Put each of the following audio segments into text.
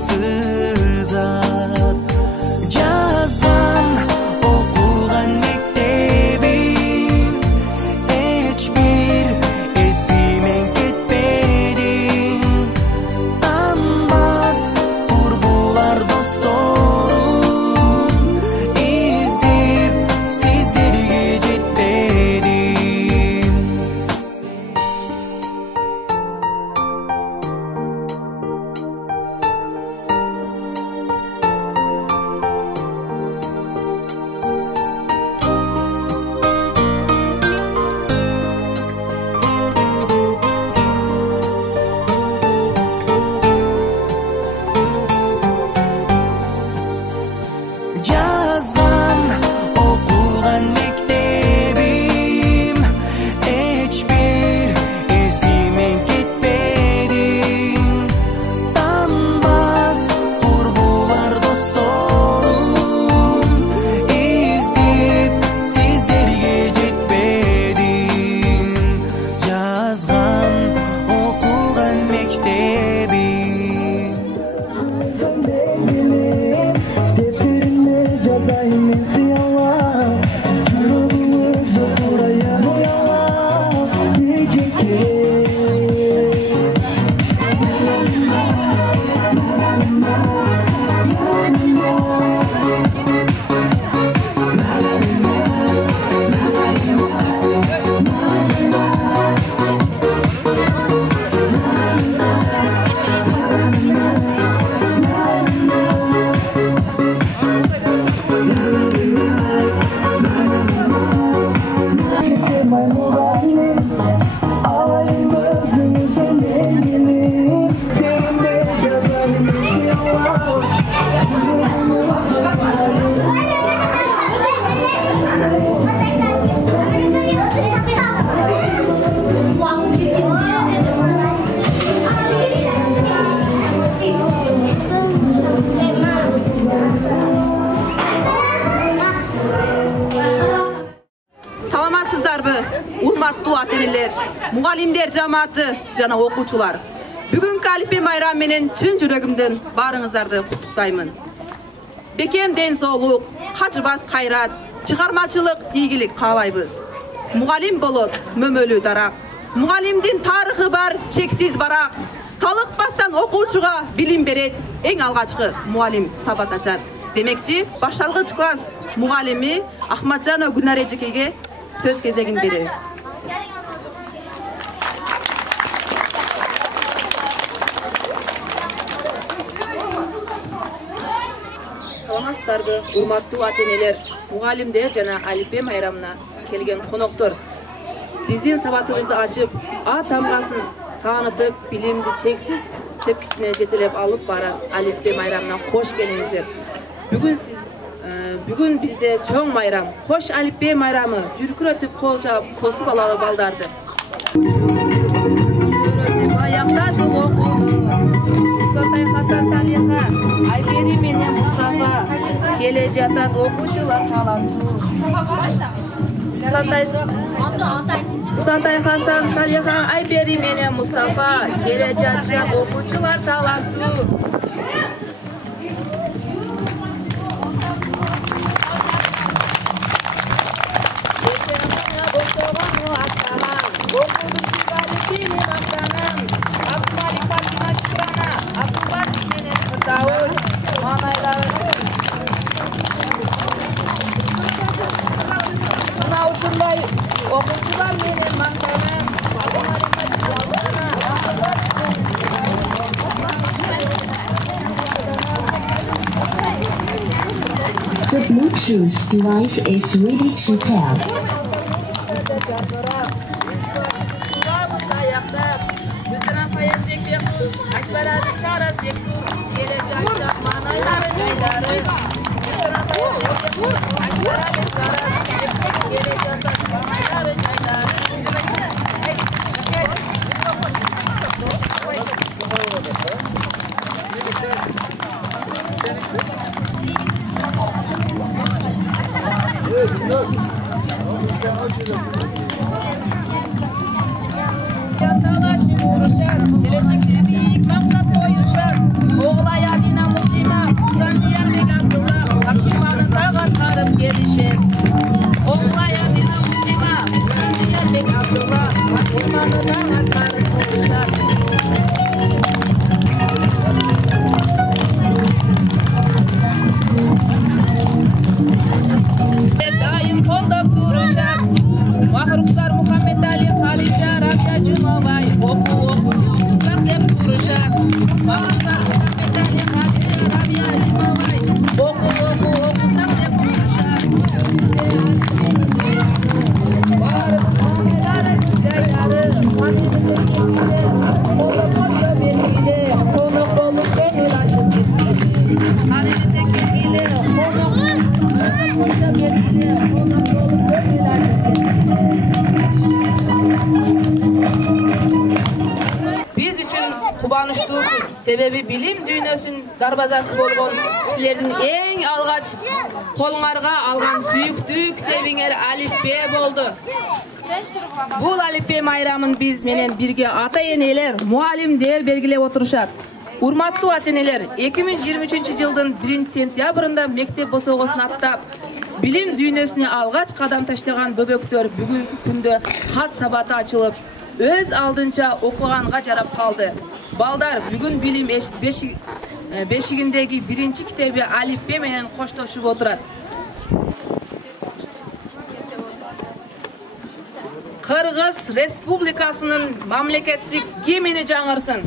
sızat yazgan okugan mektebim hiçbir esimen ketmedin tanbas kurbular dostorum izdep sizlerge jetmedim yazgan okugan mektebim hiçbir esimen ketmedin tanbas kurbular dostorum izdep sizlerge jetmedim yazgan okugan mektebim Саламатсыздарбы, урматтуу ата-энелер, мугалимдер жамааты жана окуучулар. Бүгүнкү Алипе майрамы менен чын жүрөгүмдөн баарыңыздарды куттуктаймын. Бекем ден соолук, качыбас кайрат, чыгармачылык ийгилик каалайбыз. Мугалим болот мөмөлүү дарак. Мугалимдин тарыхы бар, чексиз барак. Талыкпастан окуучуга билим берет эң алгачкы мугалим Сабат Ачар. Демекчи, башталгыч класс мугалими Ахматжанова Гүлнар эжекеге söz кезегин беребиз. Саламатсыздарбы, урматтуу ата-энелер, мугалимдер жана Алипе майрамына келген коноктор. Биздин сабатыбызды ачып, А тамгасын таанытып, билимди чексиз тепкичине жетелеп алып барат Алипе майрамына кош келиңиздер. Бүгүн бизде чоң майрам, кош Алипе майрамы, жүркүрөтүп кол чаап, косуп алалы балдарды. Сатай Хасан Салиха, Айбери менен Мустафа, келе жатат окуучулар таланттуу. Сатай Хасан Салиха, Айбери менен Мустафа, келе жатат окуучулар таланттуу. The Bluetooth device is ready to pair. Gelecekte büyük maksat koyuşlar, oğul ayağına Себеби билим дүйнөсүн дарбазасы болгон силердин эң алгач колуңарга алган сүйүктүү китебиңер алифбе болду. Бул алифбе майрамын биз менен бирге ата-энелер, муалимдер белгилеп отурушат. Урматтуу ата-энелер, 2023 жылдын 1-сентябрында мектеп босогосун аттап, билим дүйнөсүнө алгач кадам таштаган бөбөктөр бүгүнкү күндө кат сабаты ачылып, өз алдынча окуганга жарап калды. Балдар бүгүн билим бешигиндеги биринчи китеби алифбе менен коштошуп отурат. Кыргыз Республикасынын мамлекеттик гимни жаңырсын.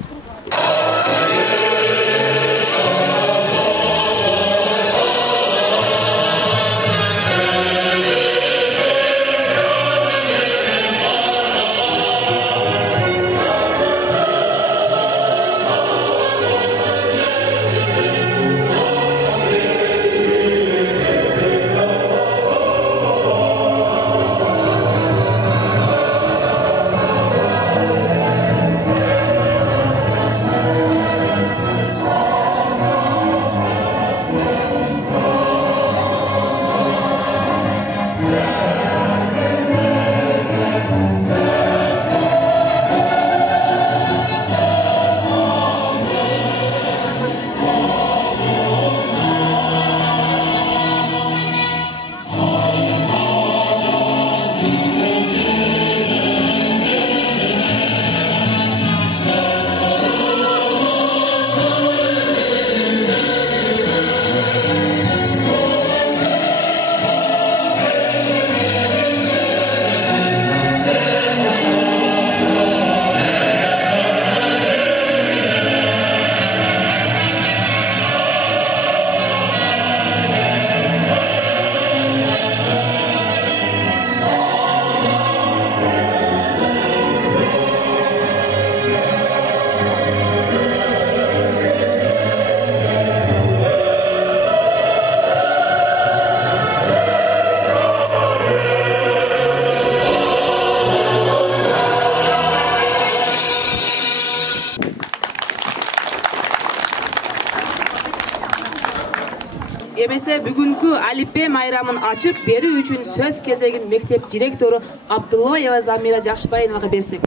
Эмесе бүгүнкү алифбе майрамын ачып берүү үчүн сөз кезегин мектеп директору Абдуллаева Замира Жакшыбайновага берсек.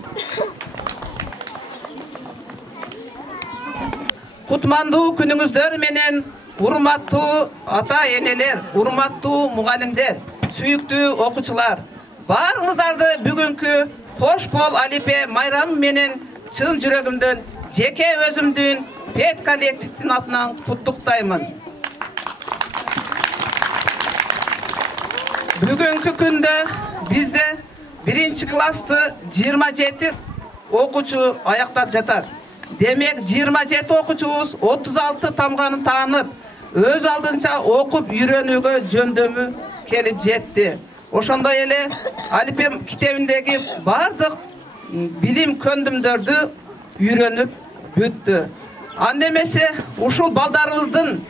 Кутмандуу күнүңүздөр менен урматтуу ата-энелер, урматтуу мугалимдер, сүйүктүү окуучулар, баарыңыздарды бүгүнкү кош бол алифбе майрамы менен чын жүрөгүмдөн, жеке өзүмдүн пет коллективдин атынан куттуктаймын. Бүгүнкү күндө бизде 1-классты 27 окуучу аяктап жатар. Демек 27 окуучубуз 36 тамганын таанып, өз алдынча окуп үйрөнүүгө жөндөмү келип жетти. Ошондой эле алифбе китебиндеги бардык билим көндүмдөрдү үйрөнүп бүттү. Анда эмесе ушул балдарыбыздын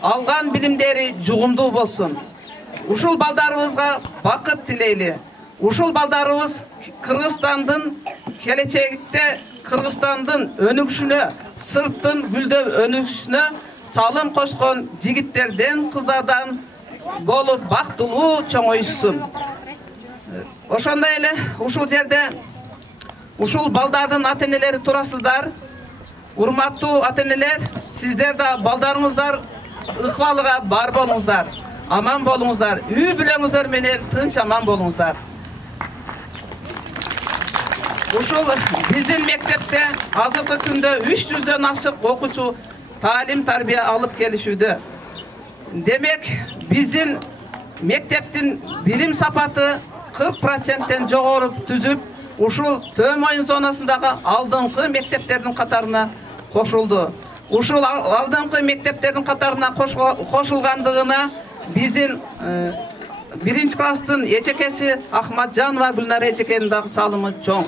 алган билимдери жугумдуу болсун. Ушул балдарыбызга бакыт тилейли. Ушул балдарыбыз Кыргызстандын келечекте Кыргызстандын өнүгүшүнө, сырттын гүлдөп өнүгүшүнө салым кошкон жигиттерден, кыздардан болуп бактылуу чоңоюшсун. Ошондой эле ушул жерде ушул балдардын ата-энелери турасыздар. Урматтуу ата-энелер, сиздер да балдарыңыздар ыкмалыга бар болуңуздар. Аман болуңуздар, үй бүлөңүздөр менен тынч аман болуңуздар. Ушул биздин мектепте азыркы күндө 300дөн ашык окуучу таалим тарбия алып келишүүдө. Демек, биздин мектептин билим сапаты 40%тен жогору түзүп, ушул Төмөйүн зонасындагы алдыңкы мектептердин катарына кошулду. Ушул алдыңкы мектептердин катарына кошулгандыгына биздин 1-класстын эжекеси Ахматжанова Гүлнара эжекенин дагы салымы чоң.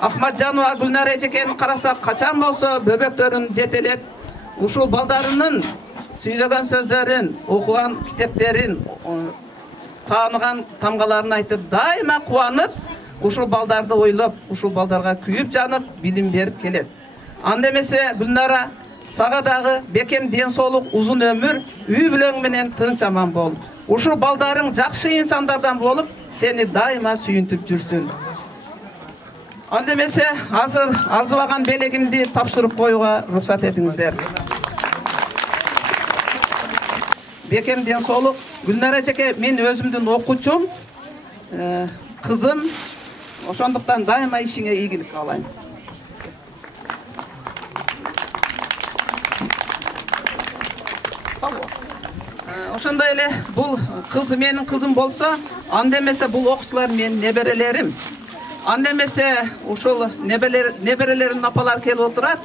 Ахматжанова Гүлнара эжекенин карасак, качан болсо бөбөктөрүн жетелеп, ушул балдарынын сүйлөгөн сөздөрүн, окуган китептерин, тааныган тамгаларын айтып, дайыма кубанып, ушул балдарды ойлоп, ушул балдарга күйүп жанып, билим берип келет. Анда эмесе Гүлнара Sağa dagы бекем ден соолук, узун өмүр, үй бүлөң менен тынч аман бол. Ушул балдарың жакшы инсандардан болуп, сени дайыма сүйүнтүп жүрсүн. Анда эмесе, азыр арзыбаган белегимди тапшырып коюуга уруксат этиңиздер. Бекем ден соолук, Гүлнара эжеке, мен өзүмдүн окуучум, кызым, ошондуктан дайыма ишиңе ийгилик каалайм. Ошондой эле бул кыз менин кызым болсо, анда эмесе бул окуучулар менин неберелерим. Анда эмесе ушул неберелерин апалар келип отурат.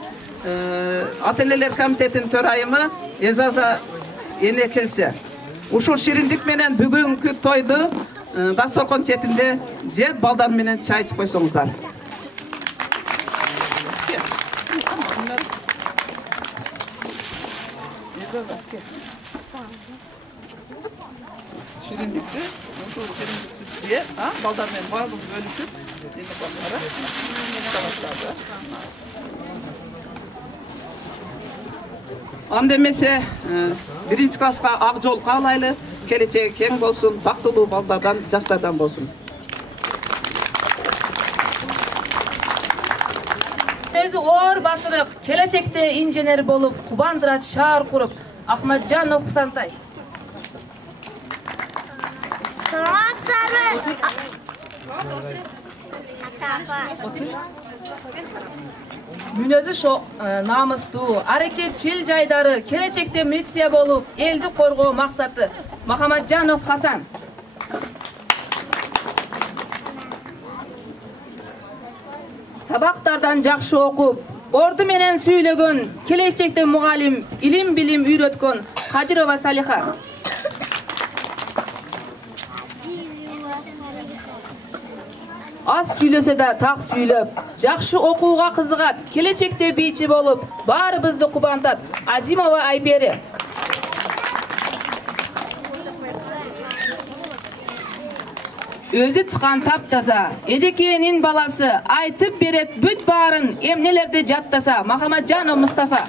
Ата-энелер комитетинин төрайымы Эзаза эне келсе. Ушул шириндик менен бүгүнкү тойду дасторкон четинде жеп балдар менен чай ичип койсоңуздар. Şirindikti, uşul şirindikti diye, balдар менен баардыгы бөлүшүп, эми балдары сабактарды. Анда эмесе, биринчи класска ак жол каалайлы, келечеги кең болсун, бактылуу балдардан, жаштардан болсун. Өзү оор басырык, келечекте инженер болуп, Кубандырат шаар куруп, Ахматжанов Кусантай. Мүнөзү намыстуу, аракетчил жайдары, келечекте милиция болуп, элди коргоо максаты. Махаматжанов Хасан. Сабактардан жакшы окуп, орду менен сүйлөгөн, келечекте мугалим, илим билим үйрөткөн Кадирова Салиха. Аз сүйлөсө да так сүйлөп, жакшы окууга кызыгат, келечекте бийчи болуп, баарыбызды кубантат Азимова Айпери. Өзү тыкан таптаса, эжекенин баласы айтып берет бүт баарын, эмнелерди жаттаса Махаматжанов Мустафа.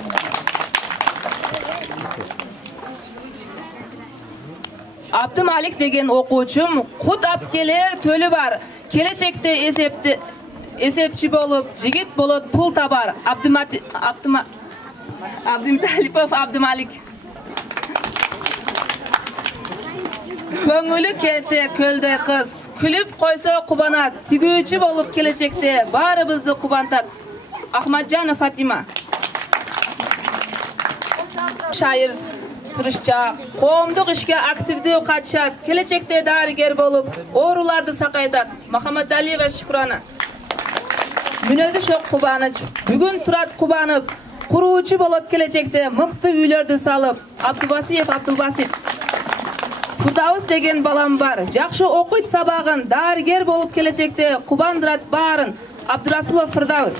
Абдымалик деген окуучум, кут апкелер төлү бар. Келечекте эсепчи болуп, жигит болот, пул табар. Абдымталипов Абдымалик. Көңүлү келсе көлдөй кыз, күлүп койсо кубанат, тигүүчү болуп келечекте баарыбызды кубантат. Ахматжанов Фатима. Шайыр, тырышчак, коомдук ишке активдүү катышат, келечекте дарыгер болуп, ооруларды сакайтат. Махамадалиева Шукрана. Мүнөзү Шок Кубаныч, бүгүн Турат Кубанов, куруучу болот келечекте, мыкты үйлөрдү салып. Абдубасиев Абдулбасит. Фурдаус деген балам бар, жакшы окуйт сабагын, дарыгер болуп келечекте, Кубандырат баарын. Абдурасулов Фурдаус.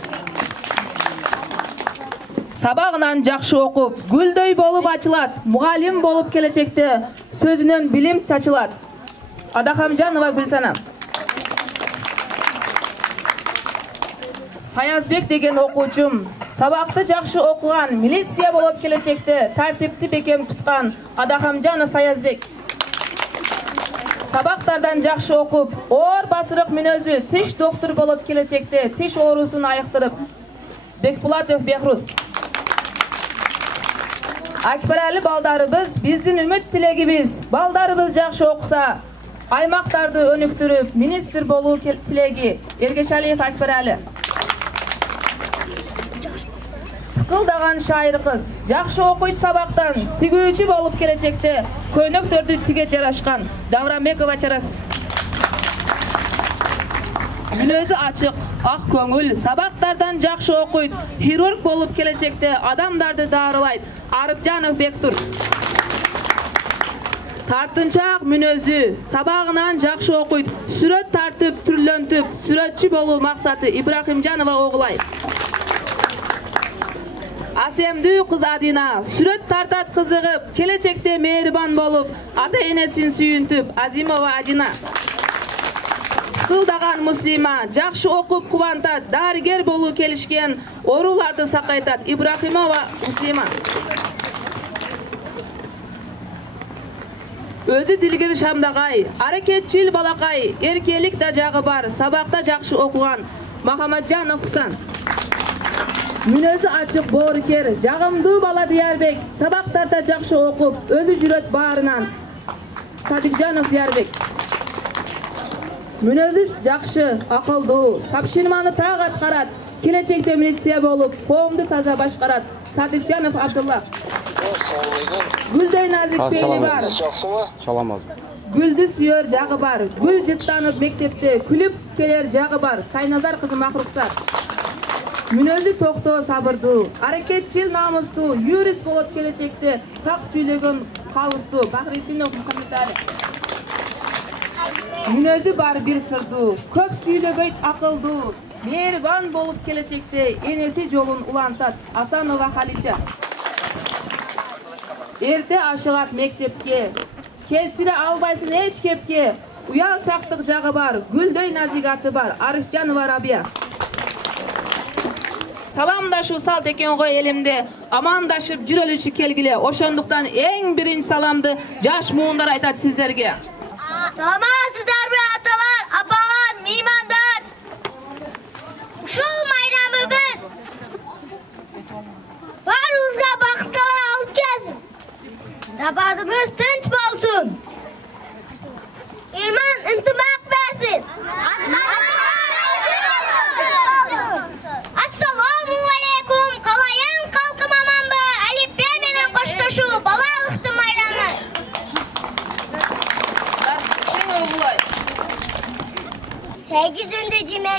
Сабагынан жакшы окуп, гүлдөй болуп ачылат, мугалим болуп келечекте, сөзүнөн билим чачылат. Адахамжанова Гүлсана. Фаязбек деген окуучум, сабакты жакшы окуган, милиция болуп келечекте, тартипти бекем туткан Адахамжанов Фаязбек. Сабактардан жакшы окуп, оор басырык мүнөзү, тиш доктор болуп келечекте, тиш оорусун айыктырып Бекбулатов Бехрус. Акбарали балдарыбыз, биздин үмүт тилегибиз. Балдарыбыз жакшы окуса, аймактарды өнүктүрүп, министр болуу тилеги. Эргешалиев Акбарали. Кылдаган шайыр кыз, жакшы окуйт сабактан, тигүүчү болуп келечекте, көйнөктөрдү тиге жарашкан. Даврамбекова Чарас. Мүнөзү ачык, ак көңүл, сабактардан жакшы окуйт, хирург болуп келечекте, адамдарды дарылайт. Арыпжанов Бектур. Тартынчак мүнөзү, сабагынан жакшы окуйт, сүрөт тартып, түрлөнтүп, сүрөтчү болуу максаты. Ибрахимжанова Оглай. Асемдүү кыз Адина, сүрөт тартат кызыгып, келечекте мээрибан болуп, ата энесин сүйүнтүп. Азимова Адина. Акылдаган муслима, жакшы окуп кубантат, дарыгер болуу келишкен, ооруларды сакайтат. Ибрахимова Муслима. Өзү дилгир Шамдагай, аракетчил балакай, эркелик да жагы бар, сабакта жакшы окуган Махамаджанов Хусан. Мүнөзү ачык боорукер, жагымдуу бала Диярбек, сабактарда жакшы окуп, өзү жүрөт баарынан. Садикжанов Диярбек. Мүнөзү жакшы, акылдуу, тапшырманы так аткарат, келечекте милиция болуп, коомду таза башкарат. Садикжанов Абдулла. Гүлдөй назик пейли бар. Гүлдү сүйөр жагы бар. Гүл жыттанып мектепте, күлүп келер жагы бар. Сайназар кызы Махруксар. Мүнөзү токтоо сабырдуу, аракетчил намыстуу, юрист болот келечекте, так сүйлөгөн калыстуу. Бахриддинов Мухаммедали. Мүнөзү бар бир сырдуу, көп сүйлөбөйт акылдуу, мээрбан болуп келечекте, энеси жолун улантат. Асанова Халича. Эрте ашыгат мектепке, келтире албайсың эч кепке, уялчактык жагы бар, гүлдөй назик аты бар. Арифжанова Рабия. Саламдашуу салт экен го элимде, амандашып жүрөлүчү келгиле. Ошондуктан эң биринчи саламды жаш муундар айтат сиздерге. Саламатсыздарбы аталар, апалар, меймандар. Ушул майрамыбыз баарыбызга бактылар алып келсин. Забадыбыз тынч болсун. Иман ынтымак берсин. Ассаламу алейкум, калайын калкым аманбы? Алиппе менен коштошуу балалыкты майрамы. 8-cü cümle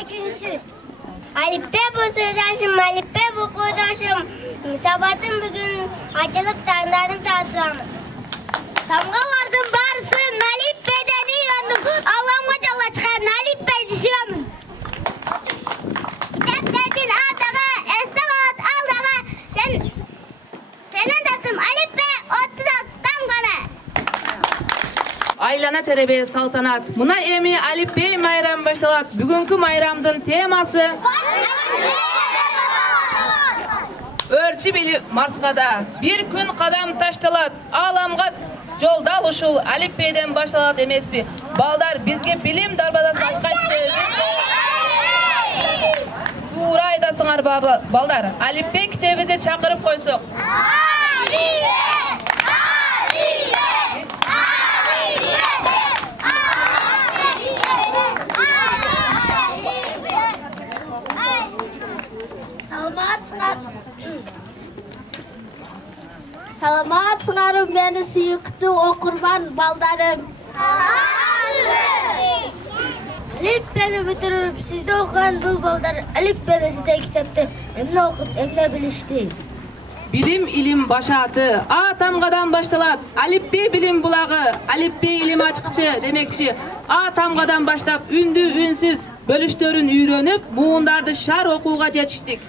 Alipbe bu sözdaşım, Alipbe bu kurdaşım. Sabatım bugün açılıp tanıdım taslamı. Tamgalardım varsın, Alipbe'den iyandım. Allah'ıma calla çıkarın, Alipbe düşüyorsun. Kitaplardan ardağa, estavat aldağa. Senin tasım Alipbe, 36 tamgana. Айлана теребе салтанат. Мына эми Алипбей майрамы башталат. Бүгүнкү майрамдын темасы Өрчү били Марскада. Бир күн кадам ташталат. Аламга жолдал ушул Алипбейден башталат эмеспи? Балдар, бизге билим дарбазасын ачкайтты. Туура айтасыңар балдар. Алипбей китебизе чакырып койсок. Salamat meni suyuktu okurman baldarım. Alipbeni bitirip sizde okuyan bul baldar. Alipbeni sizde kitapta emne okup emne bilişti. Bilim ilim başatı, A tamgadan baştalat. Alipbey bilim bulagı, Alipbey ilim açıkçı demekçi. A tamgadan başlap ündü ünsüz bölüştörün үйрөнүp, muğundardı şar okuğa жетiştik.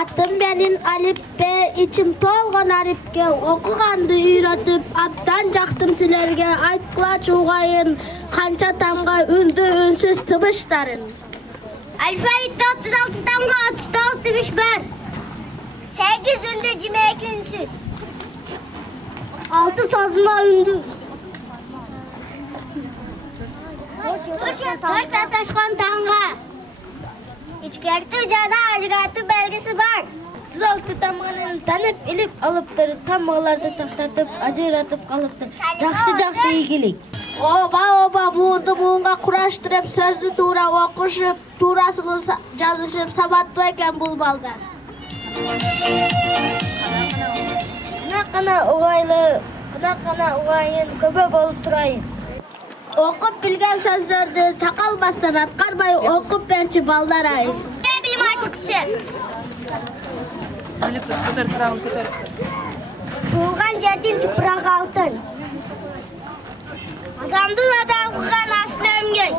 Atım benim Alipbe, içim tolgan Alipke, okugandı үйrötüp, aptan jaktım silerge, aytkıla çuğayın, kança tamga ündü ünsüz tıbışların. Alfabette 36 tamga 36 tıbış var. 8 ündü cimek ünsüz. 6 sazma ündü. 4 ataşkan tamga. İçkerti jada ajgartı belgisi var. 36 tamganın tanıp ilip alıptır, tamgalarda taktatıp, ajıratıp kalıptır. Jakşı iyilik. Oba muğundu muğunga kuraştırıp, sözlü tuğra okuşup, tuğrasını жазышып, sabatlı eken bul baldar. Kına uğayın, köpe bolup turayın. Okup bilgen sözlerdi, takalbastan atkarbayı okup berçi baldar ayız. Ne bileyim açıkçı. Tuğulgan jerdin tuprağı altın. Adamdın adam kılgan aslı ömgöy.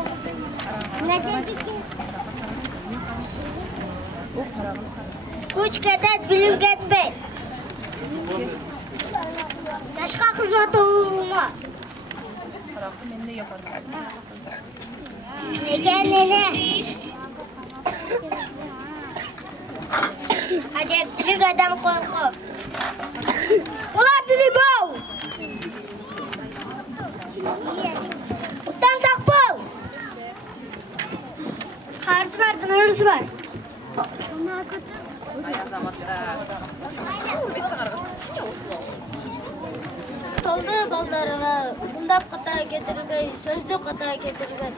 Güç ketet, bilim ketpey. Yaşka kızmat olma. Nene. Adeptilik adam korku. Ulan dili boğ. Uttan sakpol. Karısı var, hırsı var. Solda ballarına bundap kata getirmey, sözlü kata getirmey.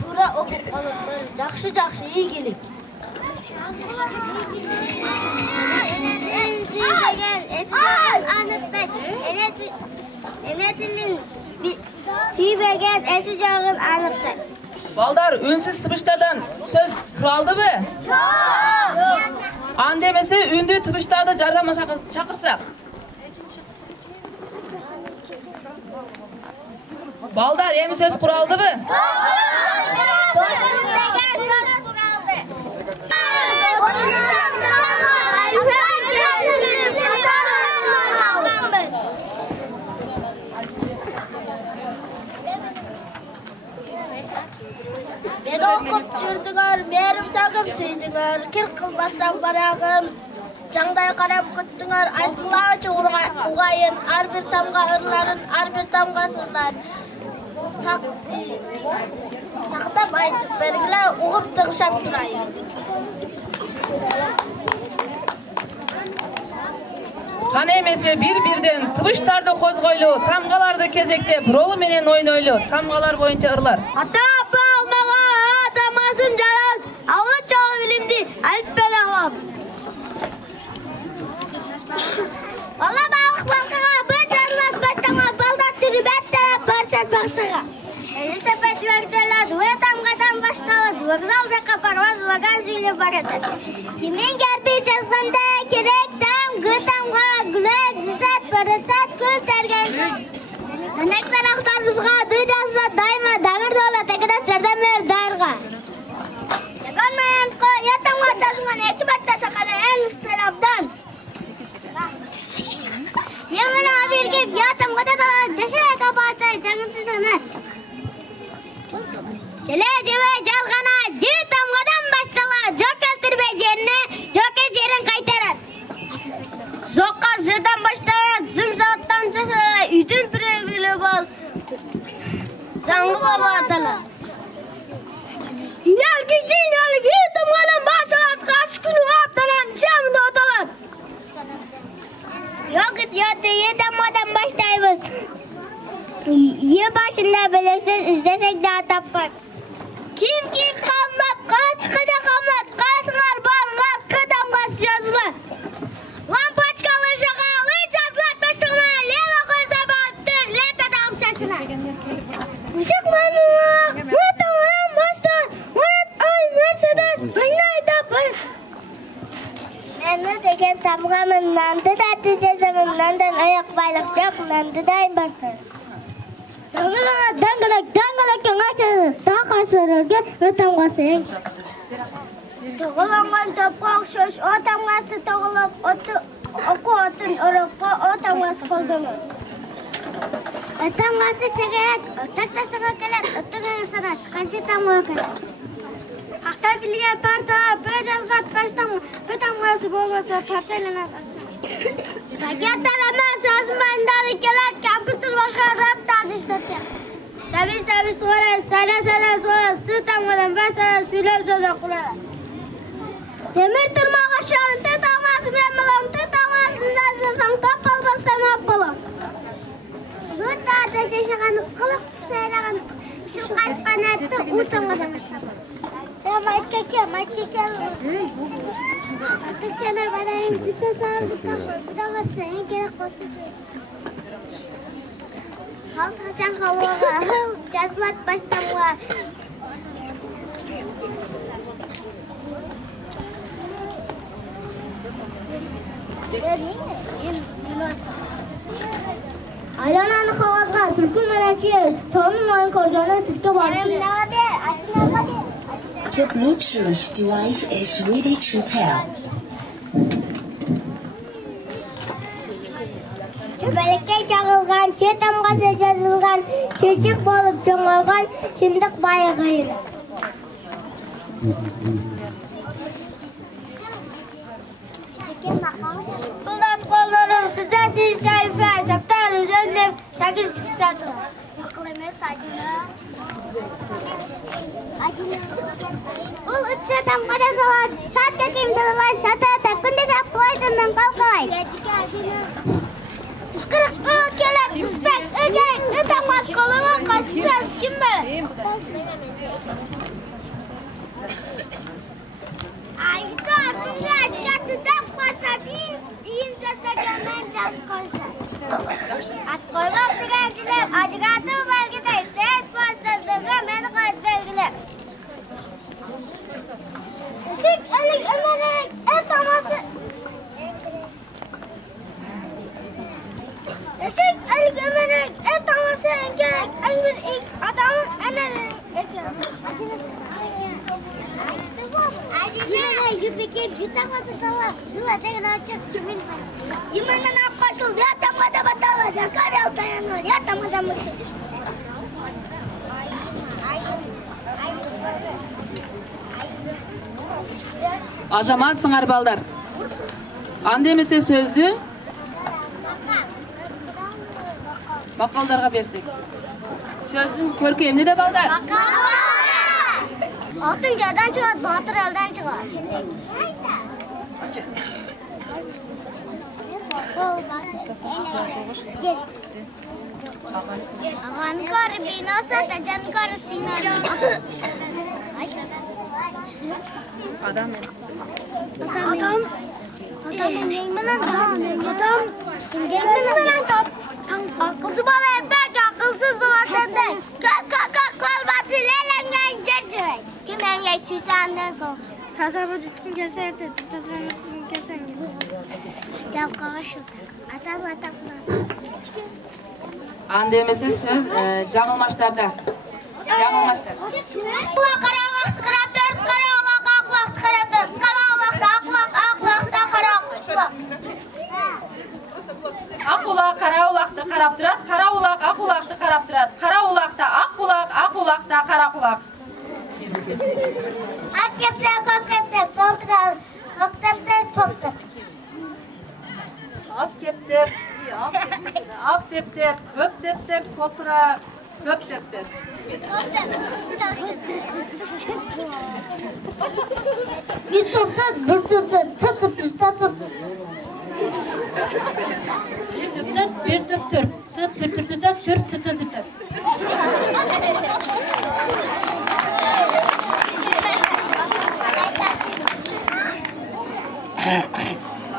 Tura okup kalıplar, жақшы iyi gelik. Süybegen esi жағын anıqtay. Балдар, үнсіз тыбыштардан сөз құралды бі? Ан демесе, үнді тыбыштарды жардама шақырсақ. Балдар, емі сөз құралды бі? Ben okup жүрдіңір, мерім тағып сүйдіңір, кел қылбастан барағым. Жаңдай қарап күттіңір, айтылағы ұғайын, арбір тамға ұрларын, арбір тамға сырларын. Тақтап айтып бергілі, ұғып тұғышап тұрайын. Қан емесе бір-бірден тыбыштарды қозғойлы, тамғаларды кезектеп, ролы менен ойнойлы, тамғалар бойынша ырлар. Ата апа алмаға, атамасым жарас, алғы чалы білімді, әліппен алам. Ола балық балқыға, бір жарылас баттама, балдар түрі бәттелеп барсат бақсыға. Әлі сәпәт уәгдалады, уә тамғадан башталады, вокзал жаққа парваз ваган зүйлі барады. Кемен кәрпей жазғанда керек там, ғытамға, гүләт, зүзәт, парасат, көз тәрген. Әнектер ақтарымызға, ды жазла, дайма, дамыр дола, тәкедет жардам бер дайырға. Егон мәйін қой, ятамға жазған, әкі бәттаса қана ән сарабдан. Емін абергеп, ятамға да дала, дәші әкапаты, жаңысы сана. Келе жеве жарғана, жи тамғадан баштала, жоқ келтірбе жеріне, жоқ жерін қайтарат. Жоққа зырдан башталат, зым сауыттан жасала, үйдің пірегілі бол, заңғы баба атала. Инәлгі тамғадан башталат, қасы күні аптанан жамында оталат. Йогыт йоты, тамғадан баштайбыз. Е башында білексіз, іздесек де атаппыз. Ким қамлап, қыда қамлап, қасыңар барыңар, қытамғасы жазылар. Лампочкалы жағалы жазылар, көштіғына лел оқызда бағыптыр, лет адағым шашына. Үшік маңылақ, мұтыңынан баштар, мұнат ай мөрсідар, ойнайды біз. Мәні деген тамғамын, нанды да түзезімін, нандан аяқ байлық жоқ, нанды дайын барсыр. Даңғылак айтады, тақасырырген өтамғасы ең. Тұғыланған топқа ұқшыш, отамғасы тұғылып, оқу отын ұрыққа отамғасы қолдымы. Отамғасы тегерет, отақтасыға келет, оттығын сыра, шықаншы тамға келет. Ақта білген партаға бір жазғат баштамға, бір тамғасы болмаса парчайланат атса. Ракеттарамыз, азымайындары келет, компьютер башқа раптарды іштетер. Сәби суара, сәлі суара, сы тамғадан баштара сөйлеп сөзі құрады. Темір тұрмаға шағын, түт алмасы мен мұлам, түт алмасын назбасам, топ қалбастан ап болам. Бұт арды жешағаны, қылық сәраған, шым қасқан әтті ұтамғадан баштап. Майткеке. Артық чана барайын, үсі сарылыққа бұдамасы, ең керек қосты жей. Хал Хасан қалуға, жазылат баштамға. Aylanani qog'ozga surkun bilan chiyib, so'ngni o'yin ko'rgani sirtga borib. The Bluetooth device is ready to pair. Çöbelikte çağılgan, çetamgası yazılgan, çeçik bolup çoğalgan, şındık bayıgıyır. Bulat kollarım size siz şerife, şaptar üzerinde şakil çıksadı. Akıl emez acına. Ул үтсе тамгада салат, шат тетим дылай, шатата, күнде тап кылайсындан калкалай. Кырык кылык келет, успек, өгерек, өтамас колума кашсыз ким бар? Айта, күнде ачкаты тап койса, дейін жасаға мен жаз койса. Ат коймақ дегенчилер, ажгаты белгидей, сес бассыздыға мені қойс белгілер. Işık, elik, ömerek, et aması. Işık, elik, ömerek, et aması engerek, engir ilk adamın enelik. Yine yüpekip yutamadı dala, yula tegen açık kimin var. Yımanın akbaşıl, yatamadı batala, yakar yav dayanır, yatamadı mısır. Azamatsыңар балдар. Анда эмесе сөздү бакалдарга берсек. Сөздүн көркү эмнеде балдар? Алтын жардан чыгат, батыр элден чыгат. Ағаны көріп иноса, тәжан көріп синасы. Адам. Akıllı bala epek, akılsız bala sende. Kol batıl elengen cecek. Kim engek süsenden sol. Tasavvur tutun keserdi, tasavvursun keser. Jalkağa şıldık. Atam nasıl? Анда эмесе сөз жаңылмаштарда. Жаңылмаштар. Ulan kara vakti kara dört, kara ulak ak vakti kara dört. Kara ulakta ak ulak, ak ulakta kara ulak. Ак улак кара улакты карап турат, кара улак ак улакты карап турат. Кара улакта ак улакта кара улак. Ak kepler, kok kepler, toltural. Kok kepler, toptur. Ат кептер, ап тептер, көп тептер, толтура, көп тептер. Bir toptur, tatır. Bir töptür, tüt.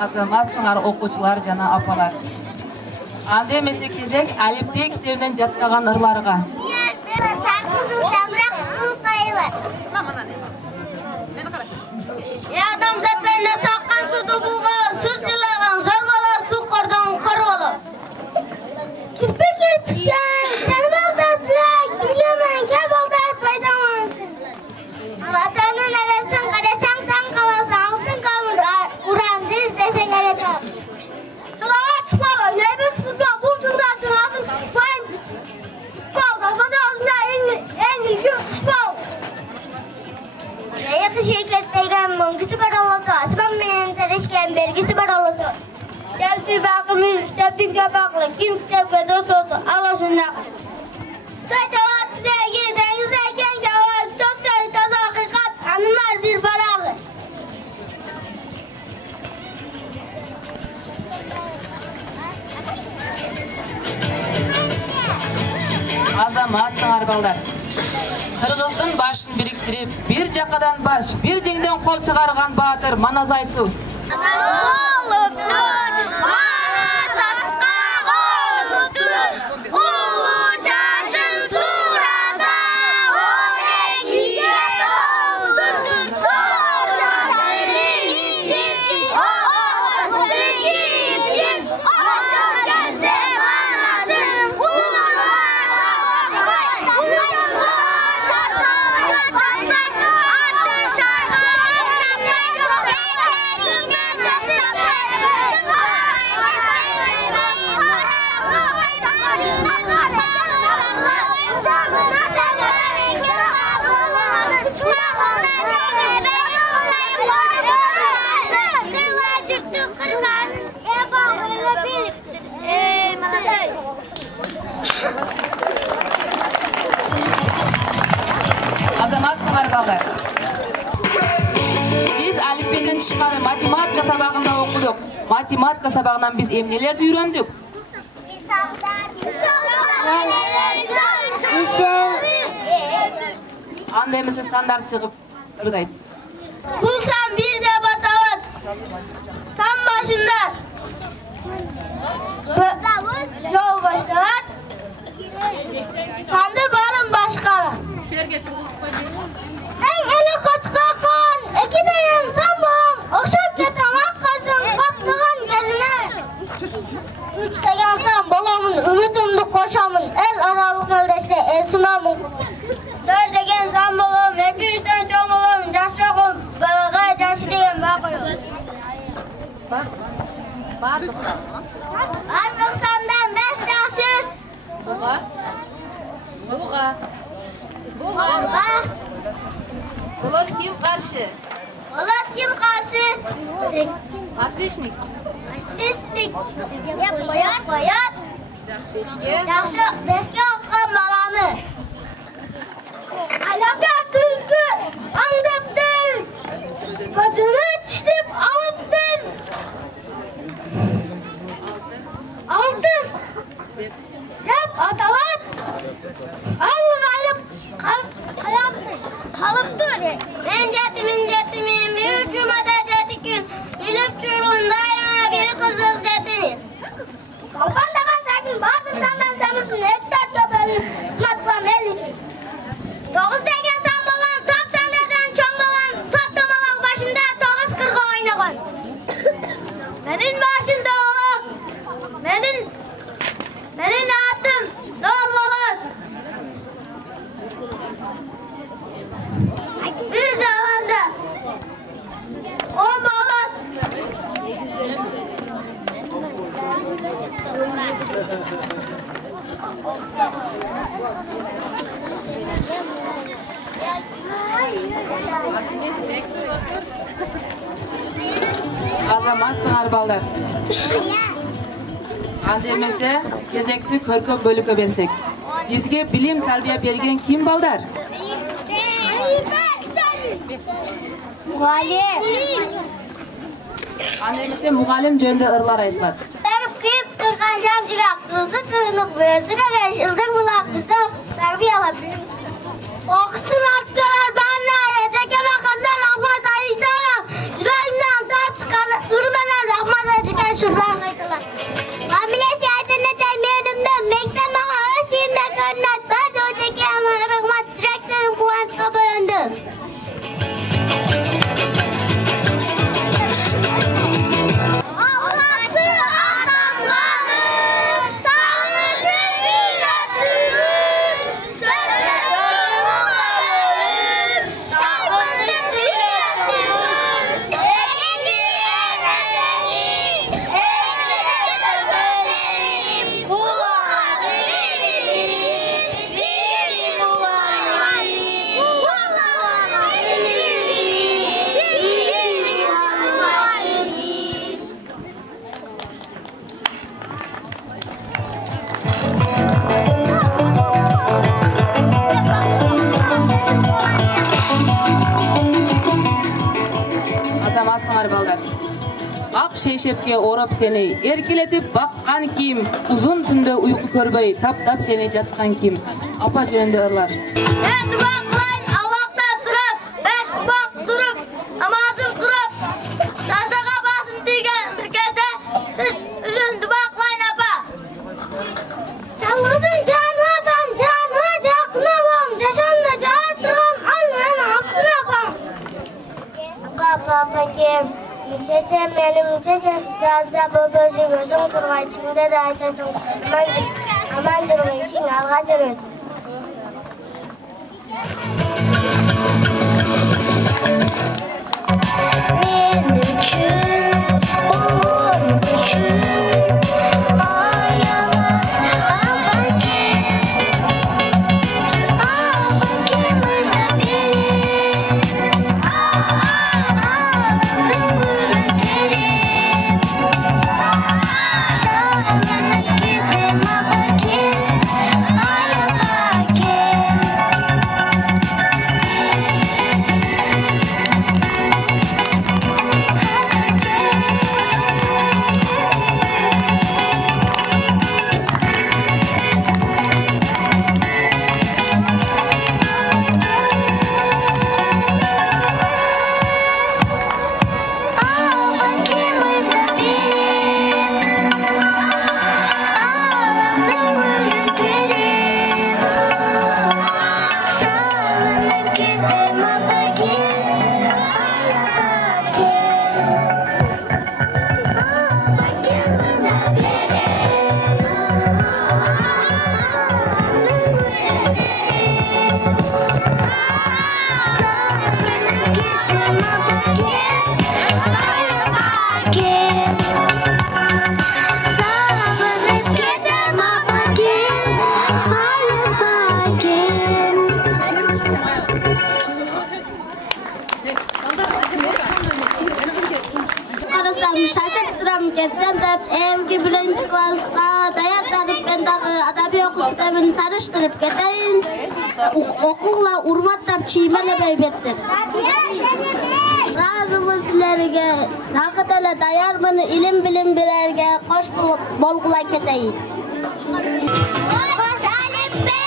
Азаматсыңар окуучулар жана апалар. Анда эмесе кезек алифбе китебинен жаттаган ырларга. Адамзат бенде саккан суду булган, су сыйлаган, зор бала су кордон кор болот. Кирпик, сен балдар билек, билемен, ке балдар пайдалансın. Vatanın neresin karesen sen kalasın, altın kalmış, urandı istesen gereken. Sılağa çıkmalı, nebis futbol, bulcunda çıkmasın, bayım. Balda, fazlasında en ilgi futbol. Ne yakışıklet peygamberin gücü var Allah'ta, asman benim tereşken vergisi var Allah'ta. Tefsir bakımı, tefsir kapaklı, kim sevke dost oldu, Allah'ın nakı. Saytalar size denizde genç Allah, çok sayı taza hakikat, anılar bir barağı. Азаматсыңар балдар. Кыргыздын башын бириктирип, бир жакадан баш, бир жеңден кол чыгарган баатыр Манас айтты. Azamatsыңар балдар. Biz alifbeden çıkarı matematika sabağında okuduk. Matematika sabağından biz emnelerdi öğrendik. Anda emese standart çıkıp ırdaydı. Bulsam bir de batavat. San başında. Yol başkalar. Sandı barın başkalar. En eli koçkakon. İki benim sambam. Okşap geten hakkazdın kaptığın gezine. Üç degen san balamın. Ümitimli koşamın. El aralık öldeşte esmamın. Dört degen san balam. 200'den çoğum balam. Yaşçakım. Balığa yaşlıyım bakıyorum. Artık senden 5 yaşı. Bulut kim karşı? Bulut kim karşı? Ateşnik. Ateşlik. Koyat. Yaxşı. Beşke oqqan balanı. Alaka tülkü. Andıptın. Kadını çiştip alıptın. Altız. Yap atalat. Alın alıp kalıptır. Ben cetimin bir cümada cetikün. Bilip çüründayına bir kızıl cetini. Kalpan daman sakin batın sandan samısın. Ektat köpeğini sımatlam elini. 9 degen san balam, 90'lardan çoğun balam. Toptamalak başında 9-40 oynagan. Benim başımda oğlum. Benim adım Nor Bulut. Bir zamanda 10 balık. Azamatsыңар балдар. Anda emese кезекті көркөм бөлікке берсек. Бізге білім тәрбие берген ким балдар? Muhallim. Anda emese мұғалім жөнінде ырлар айтылады. Kıyıp kırkan şamcırak, tuzlu tırnık, beyazık ve şıldık bulak bizde terbiye alabilir. Okusun atkalar benle, yeteke bakanlar rahmat ayıklarım. Cügelimden daha çıkar, durmadan rahmat ayıklar şuradan kayıtlar. Hamile siyasetine terbiyelimde, mektemağa özgürümde görünet, ben de öteki ama rahmat direktörüm kuvvetine bölündüm. Azamatsыңар балдар. Ақ шейшепке орап сені, еркелетіп баққан ким, ұзын түнде ұйқы көрбей, таптап сені жатқан ким. Апа жөнінде ырлар. Duvaklayın Allah'ta sırıp, 5 kubak durup, namazın kırıp, sazdağa basın digen ülkede, üzün duvaklayın apa. Çalgıdın canı apam, canı cakına bam, yaşamda cahattığım annem hakkına bam. Apa kim? Müçesem benim müçesem cazda babacı gözüm kurma içimde de aytasın. Aman canım işin alğa canırsın. şaşıp duram getsem de evki birinci klasqa dayarlanıp ben dağı adabi okul kitabını tanıştırıp keteyim. Okulla urmattap çiğmelemey bettir. Razımı sizlerge, hakıtala dayarmını ilim bilim birerge koş bolgula keteyim. Koş Alip be!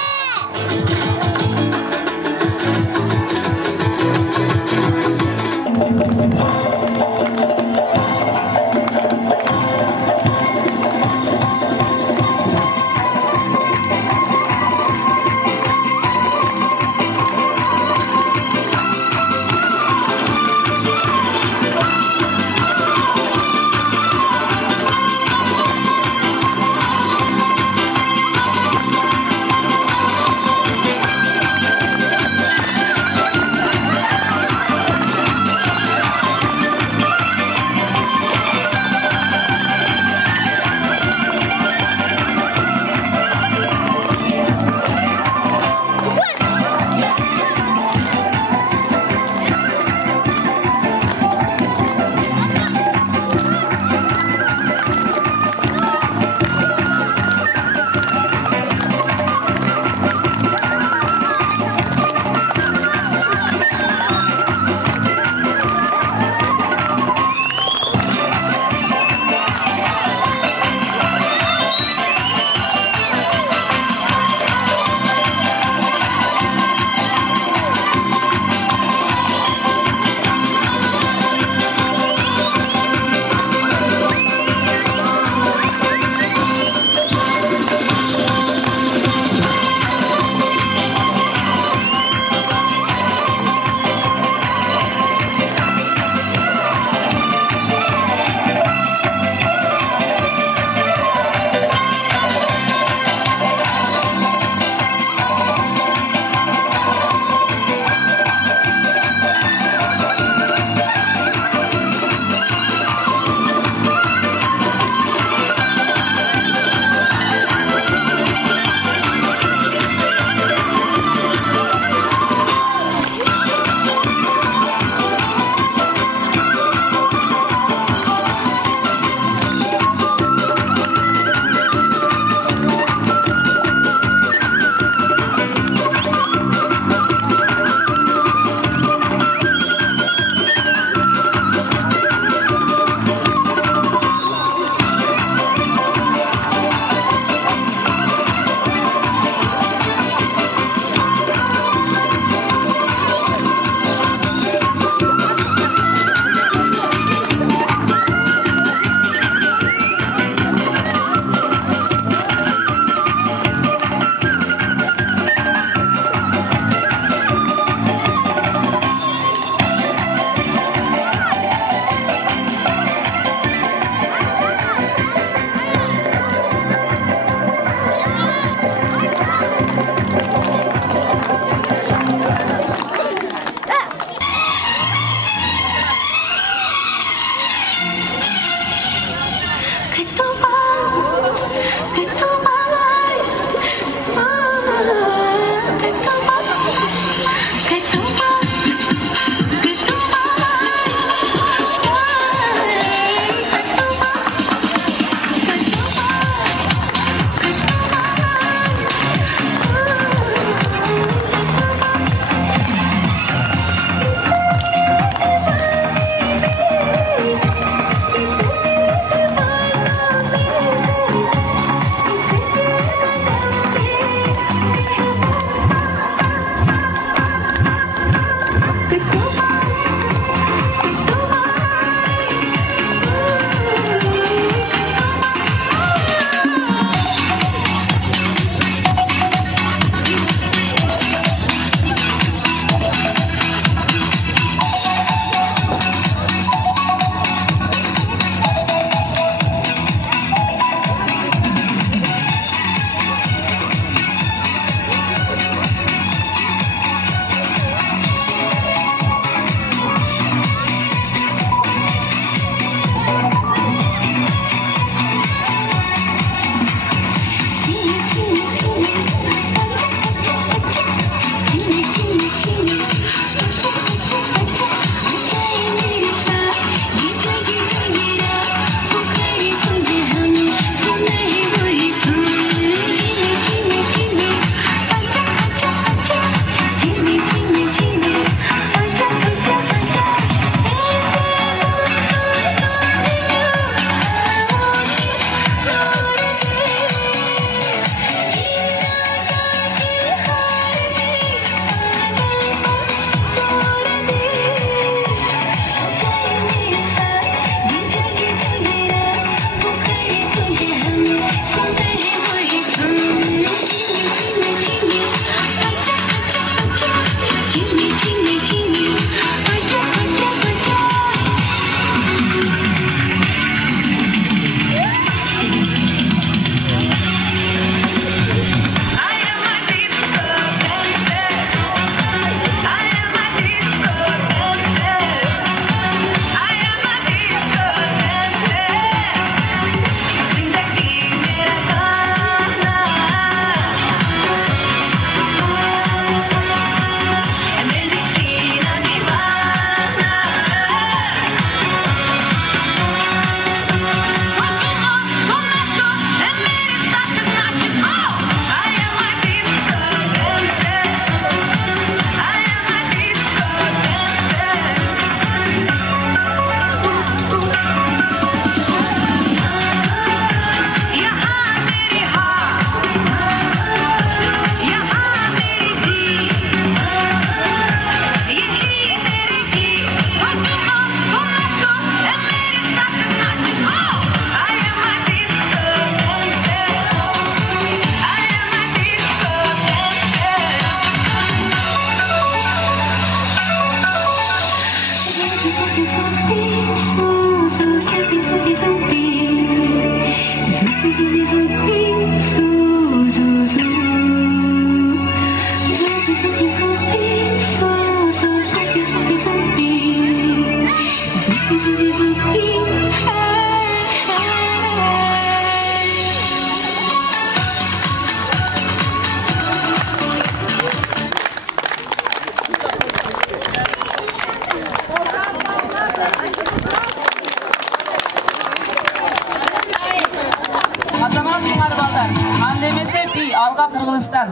Саламатсыңар балдар. Анда эмесе би алга Кыргызстан.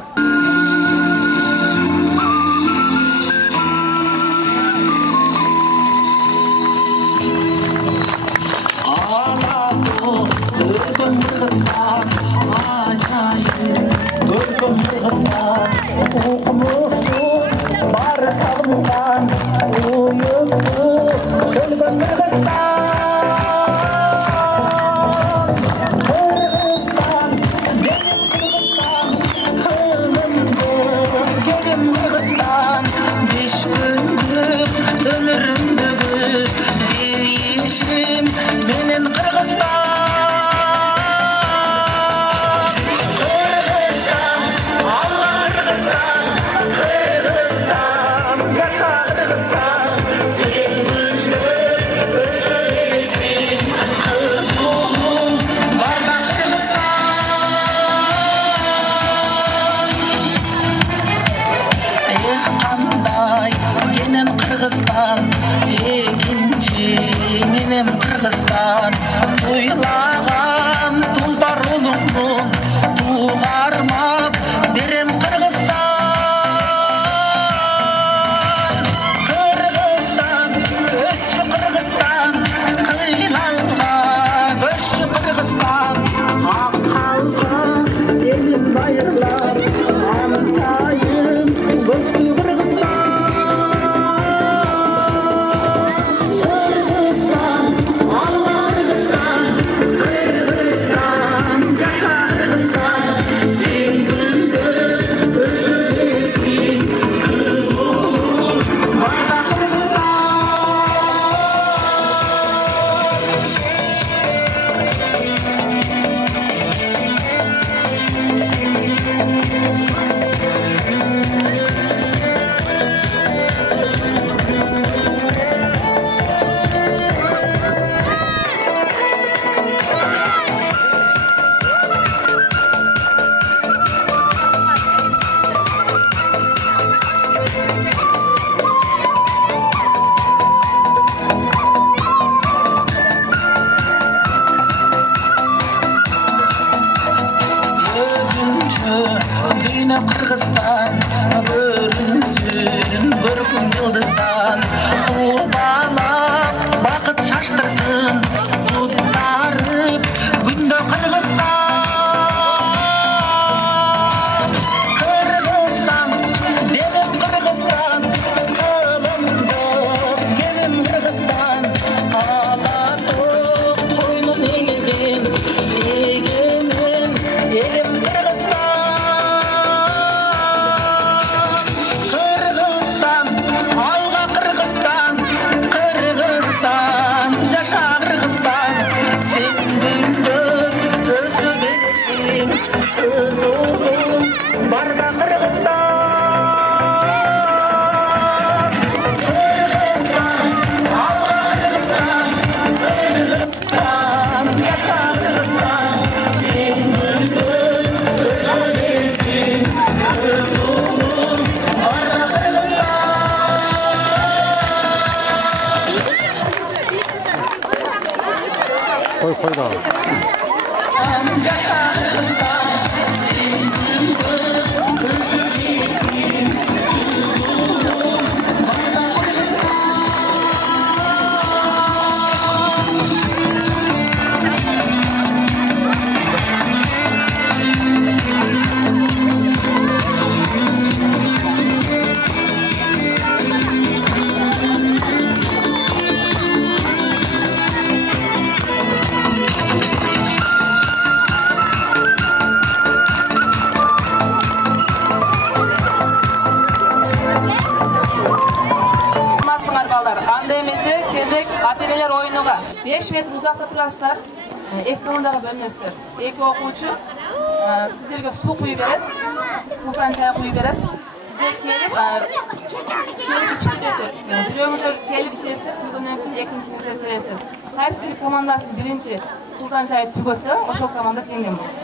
Kırgızstan görünsün görküm yıldızdan kurbanlar vakit şaştırsın tutlarıp günde Kırgızstan Kırgızstan dedim Kırgızstan kılımdı gelin Kırgızstan ağladı koynum egemen elim Kırgızstan Koy da. Анда эмесе кезек ата-энелер оюнуга 5 метр узакта турасыздар. 2 командаға бөлүнөсүздөр. 2 окуучу сиздерге суу куюп берет, султан чай куюп берет. Сиздер келип ичип кетесиздер. Бирөөңүздөр келип ичесиздер, түргөндөн кийин экинчиңиздер киресиздер. Кайсы бир командасы биринчи султан чай түгөсө, ошол команда жеңген болот.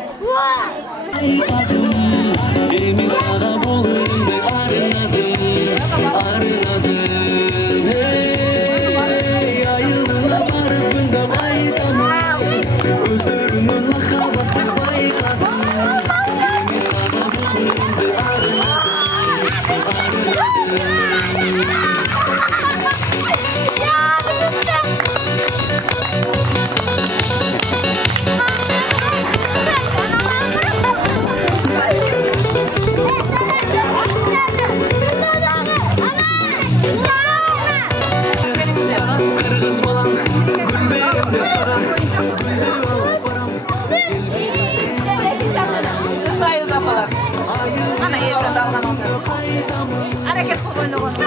Hareket kılmayın o zaman.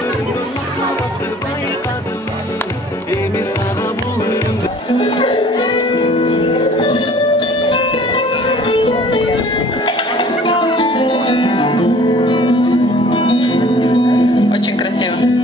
Очень красиво.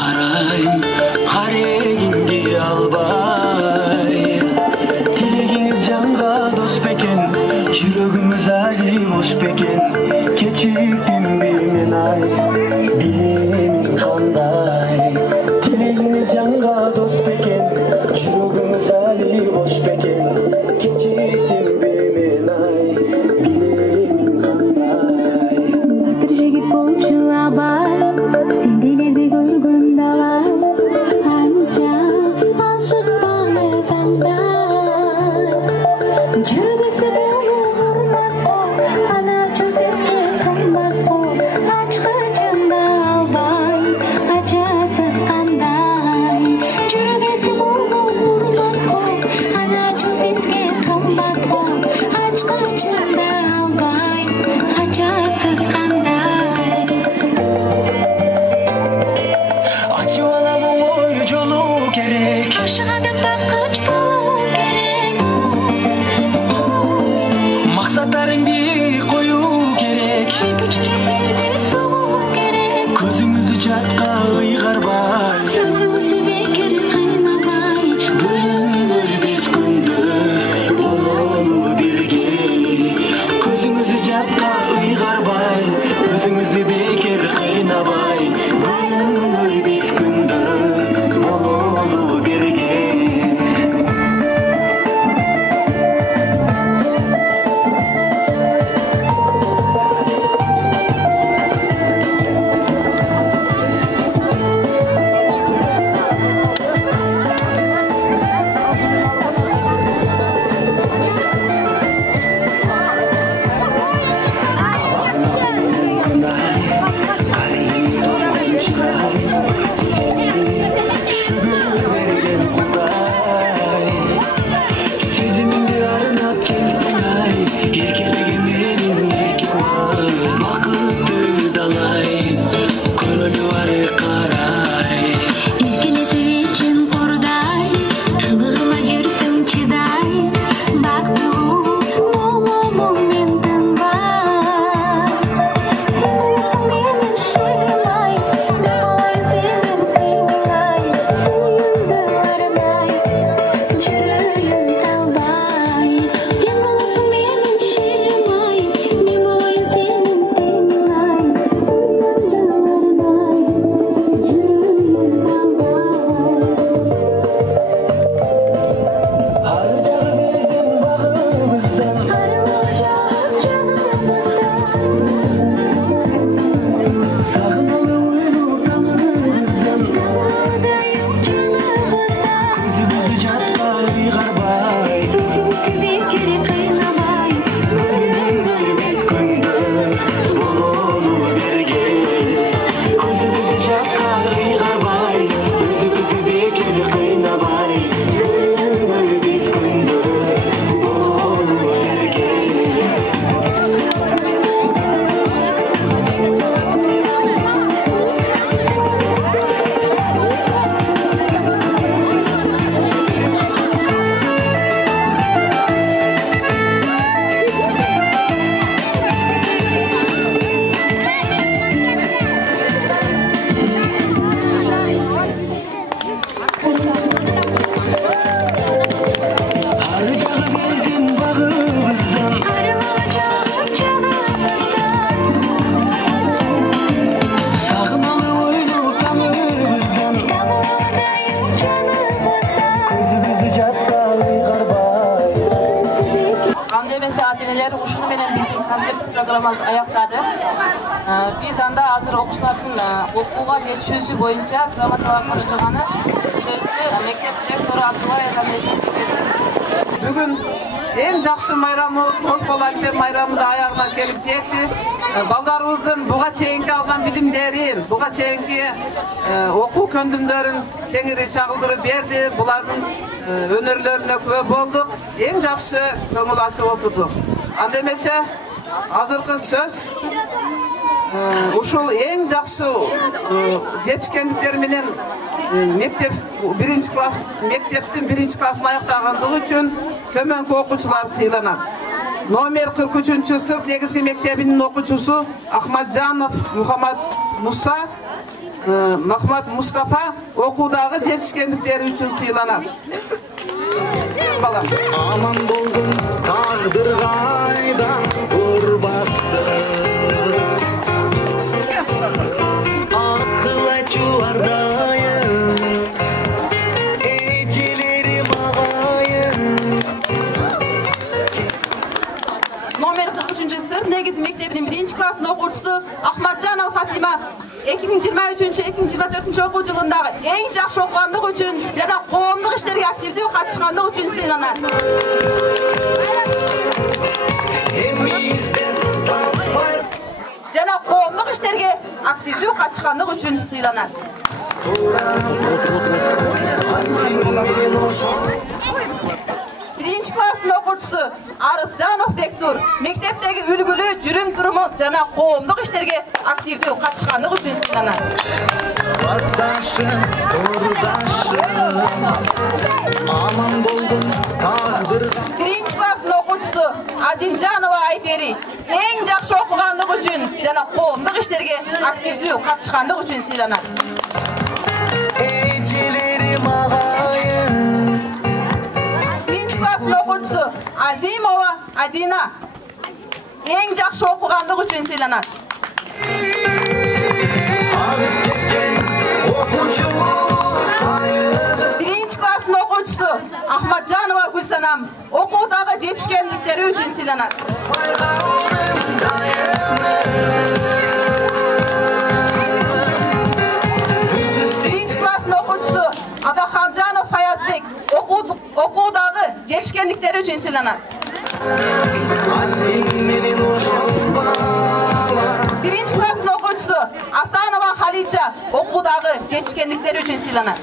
Ana бағдарламасы аяқтады. Biz анда азыр оқушылардың оқуға жетіші бойынша грамоталар құрыштырғаны сөзді мектеп директоры Абдуллай Азамбеков берсін. Бүгін ең жақсы майрамымыз Қосбол Альпе майрамында аяғына келіп жетті. Балдарымыздың бұға чейінгі алған білімдерін, бұға чейінгі оқу көндімдерін кеңірі чағылдырып берді. Бұлардың өнерлеріне көе болдық. Ең жақсы көңіл açып отырдық. Андемесе, азырқы сөз ушул ең жақсы жетишкендиктерменен мектеп биринчи класс мектептин биринчи классын аяктагандыгы үчүн төмөнкү окуучулар сыйланат. Номер 43 сынып негизги мектебинин окуучусу Ахматжанов Махмад Мустафа окуудагы жетишкендиктери үчүн сыйланат. Aman buldum taqdir qayda urbası Akıla çuvardayım Ecilerim ağayım Номер 43 sınıf негизги мектебинин 1-ci klassının okuucusu Ahmatjanov Fatima 2023-2024 оқу жылындағы ең жақсы оқығандығы үшін жана қоғамдық іштерге активдүү катышкандыгы үчүн сыйланат. Жана қоғамдық іштерге активдүү катышкандыгы үчүн сыйланат. Birinci klassın okuucusu Arıpjanov Бектур мектептеги үлгүлүү жүрүм туруму жана коомдук иштерге активдүү катышкандыгы үчүн сыйланат. Birinci klassın okuucusu Adiljanова Айпери эң жакшы окугандыгы үчүн жана коомдук иштерге активдүү катышкандыгы үчүн сыйланат. Okuucusu Azimova Adina eң жакшы окугандыгы үчүн сыйланат. Биринчи класстын окуучусу Ахматжанова Гүлсанам окуудагы жетишкендиктери үчүн сыйланат. Биринчи класстын окуучусу Адахамжанов Хаязбек окуудагы жетишкендиктери үчүн сыйланат. Биринчи класстын окуучусу Асанова Халича окуудагы жетишкендиктери үчүн сыйланат.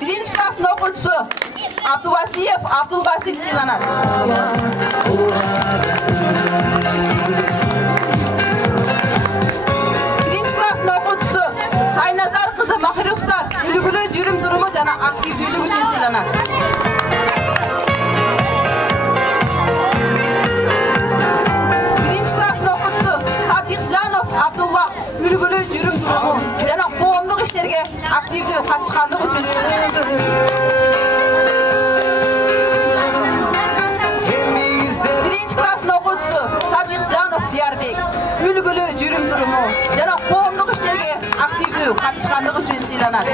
Биринчи класстын окуучусу Абдувасиев Абдулбасит сыйланат. Сайназар кызы Махрюхтар үлгүлүү жүрүм туруму жана активдүүлүгү үчүн сыйланат. Биринчи класстын окуучусу Садикжанов Абдуллах үлгүлүү жүрүм туруму жана коомдук иштерге активдүү катышкандыгы үчүн сыйланат. Биринчи класстын окуучусу Садикжанов Диярбек үлгүлүү жүрүм туруму жана коомдук иштерге активдүү катышкандыгы үчүн сыйланат.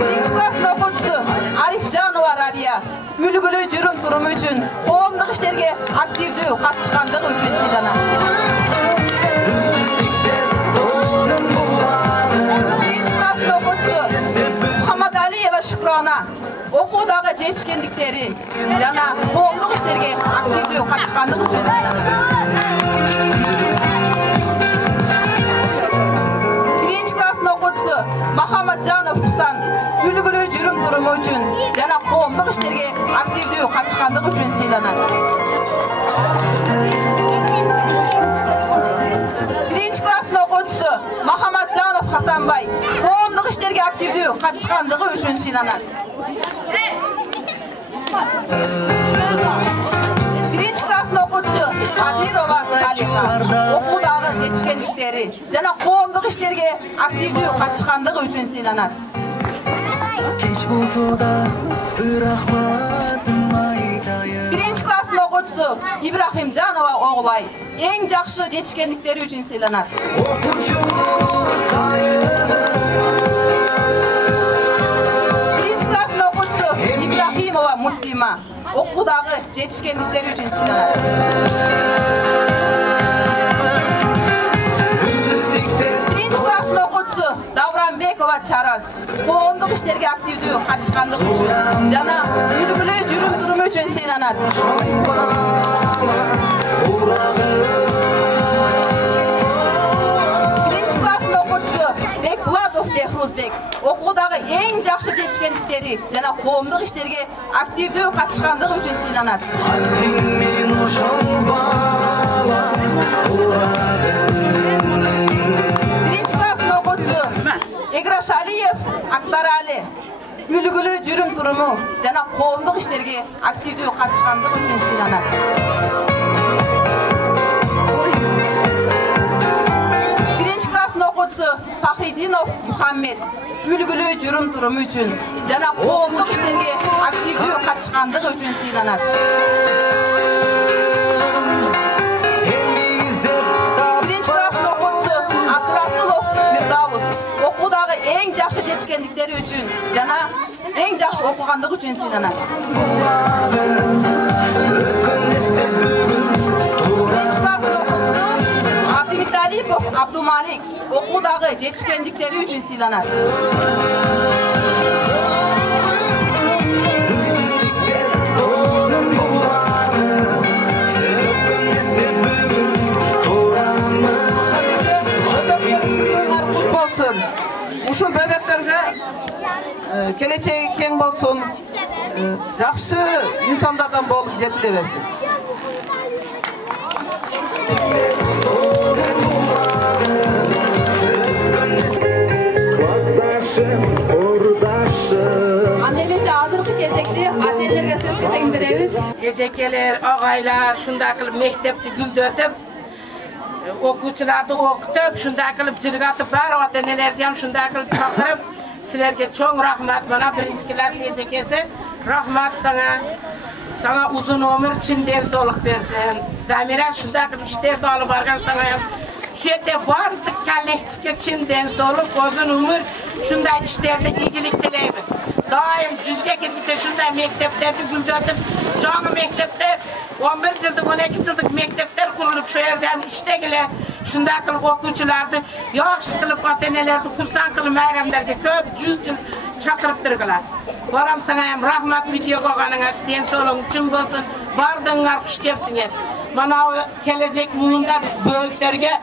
Биринчи класстын окуучусу Арифжанова Рабия үлгүлүү жүрүм туруму үчүн коомдук иштерге активдүү катышкандыгы үчүн сыйланат. Биринчи класстын окуучусу Мухаммадалиева Шукрона окуудагы жетишкендиктери жана коомдук иштерге активдүү катышкандыгы үчүн сыйланат. Биринчи класстын окуучусу Махамаджанов Хусан үлгүлүү жүрүм туруму үчүн жана коомдук иштерге активдүү катышкандыгы үчүн сыйланат. Биринчи класстын окуучусу Махамаджанов Хасанбай коомдук иштерге активдүү катышкандыгы үчүн сыйланат. Биринчи класстын окуучусу Адирова Салиха окуудагы жетишкендиктери жана коомдук иштерге активдүү катышкандыгы үчүн сыйланат. Биринчи класстын окуучусу Ибрахимжанова Оғлай эң жакшы жетишкендиктери үчүн сыйланат. Halima, okuldagi жетишкендиктери үчүн сыйланат. Birinchi класстын окуучусу Давранбекова Чарас коомдук иштерге активдүү катышкандыгы үчүн жана үлгүлүү жүрүм-туруму үчүн сыйланат. Birinchi класстын окуучусу Бекбуладов Бехрузбек окуудагы эң жакшы жетишкендиктери жана коомдук иштерге активдүү катышкандыгы үчүн сыйланат. Birinchi класстын окуучусу Эграшалиев Акбарали үлгүлүү жүрүм-туруму жана коомдук иштерге активдүү катышкандыгы үчүн сыйланат. Birinchi класстын окуучусу Фахридинов Мухаммед үлгүлүү жүрүм-туруму үчүн жана коомдук иштерге активдүү катышкандыгы үчүн сыйланат. Birinchi класстын окуучусу Абдурасулов Фирдаус окуудагы эң жакшы жетишкендиктери үчүн жана эң жакшы окугандыгы үчүн сыйланат. Birinchi класстын окуучусу Абдимиталипов Абдумалик окуудагы жетишкендиктери үчүн сыйланат. Ушул бебектерге келечеги кең болсун, жакшы инсандардан болуп жетиле берсин. Анда эмесе азыркы кезекте ата-энелерге сөз кетегин беребиз. Эжекелер, агайлар шундай кылып мектепти гүлдөтүп, окуучуларды окутуп, шундай кылып жыргатып, бар ата-энелерди ham шундай кылып чакырып, силерге чоң рахмат. Мана биринчи класс эжекеси, рахмат сага. Сага узун өмүр, чын денсаулык берсин. Замира шундай кылып иштерди алып барган сага ham şu yerде бардык коллективге чын денсаулык, узун өмүр, шундай иштерде ийгилик тилеймин. Daim 100'e gittikçe şunday mekteplerdi gülдөтүп, жаңы мектептер, 11 жылдык, 12 жылдыk mektepler kurulup şu yerden iştegile, şunday kılıp okuuculardı, yaxşı kılıp ata-enelerdi, xursand kılıp bayramlarga köp 100 yıl çakırıp durgular. Baram sana hem rahmat video koyganına, densoğluğun çın bolsun, bardığınlar kuş kepsinger. Bana gelecek muğundar büyüklerge,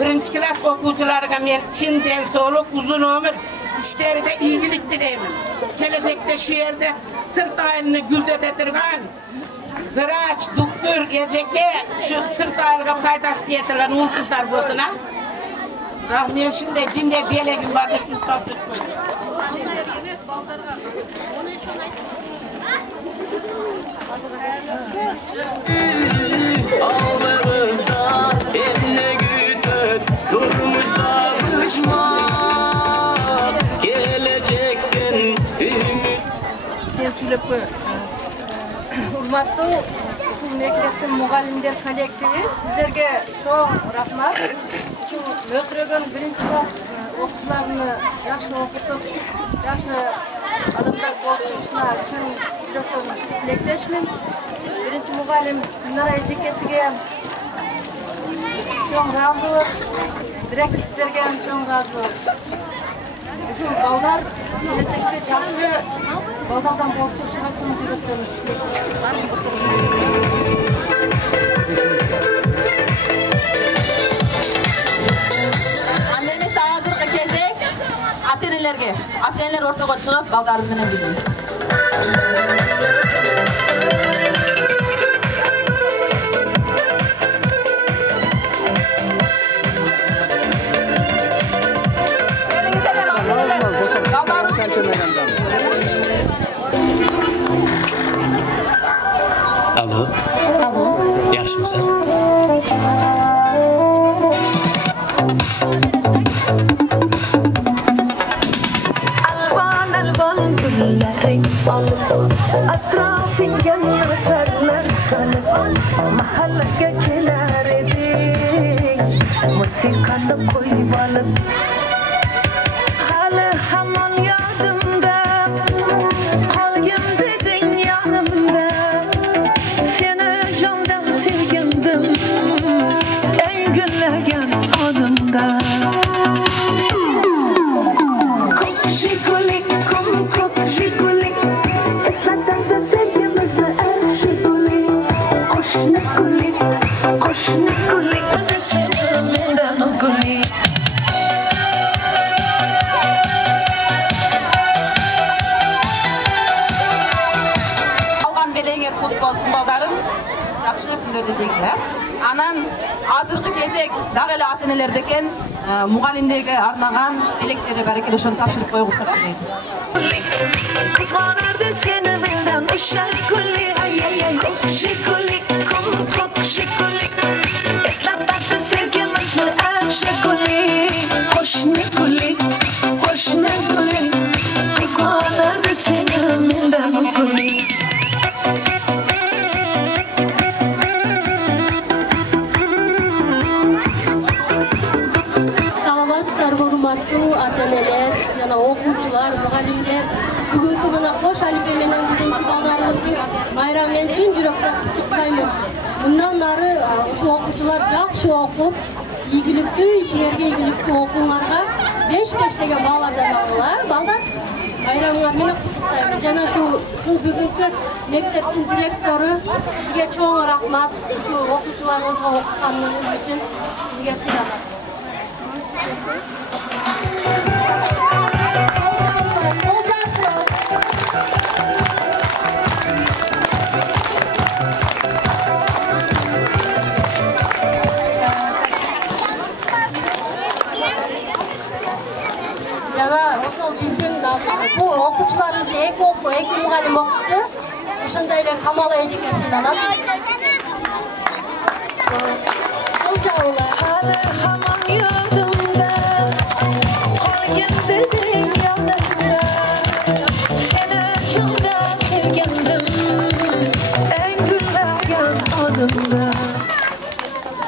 birinci klas okuucularga men çın densoğluk, uzun ömür, işleri de iyilik dileyim. Gelecekte şu yerde sırt ayını güldötetirgen, vraç, doktor, eceke şu sırt aylığa faydası diyetirgen ul kızlar bolsuna. Rahmen şimdi cinde belegim vardı, üstadlık koydu. Ağlarımda eline gütür, durmuşlar kışma, gelecekten ümit. Sen söylep koy. Hurmatlı mekteptin muğalimler kollektivi, sizlerge çok rahmat. Şu mötürögön birinci klas okucularını yaxşı okutup, yaxşı adamlar boluşuna üçün yürekten tilekleşmin. Birinci muğalim Günara Ecekesi'ge çok razıyız. Direkt sizlerge çok razıyız. Şu ballar gelecekte yaxşı ballardan bolup çıkışıga çın yürekten Annemiz hazırkı kezdek ata-enelerge, ata-eneler ortaga çıkıp baldarınız menen bilin. Alo. Alo. Yaxshimisan? Alban alban gullarning atrofiga sarlar solib mahallaga kelar edik musiqani qo'yib olib hali hamon yodimda qolgin deding yonimda жакшы күндөрдө дегиле. Анан азыркы кезек дагы эле ата-энелердекен мугалимдерге арнаган электерди бар экен, ошону тапшырып койгусак дейт. Kızgınırdı seni bildim şekuli ay ay ay şekuli kom şekuli İslam'da sevgimiz mi şekuli hoş nekuli Kızgınırdı seni bildim kuli Salamatlar, hurmatlı ata-eneler, jana okuwçular, mugallimler. Бүгүнкү мына кош алипе менен бүгүнкү балдарыбыздын майрамы менен чын жүрөктөн куттуктаймын. Мындан ары ушул окуучулар жакшы окуп, ийгиликтүү ишиңерге, ийгиликтүү окууңарга 5 деген баалардан алыңар. Балдар, майрамыңар менен куттуктаймын. Жана ушул бүгүнкү мектептин директору сизге чоң рахмат. Ушул окуучуларыңызга окутканыңыз үчүн сизге сыйланат. Ошол биздин бул окуучуларыбызды эки мугалим окуту. Ошондой эле Камал эжеке сыйланат. Бул жабылы.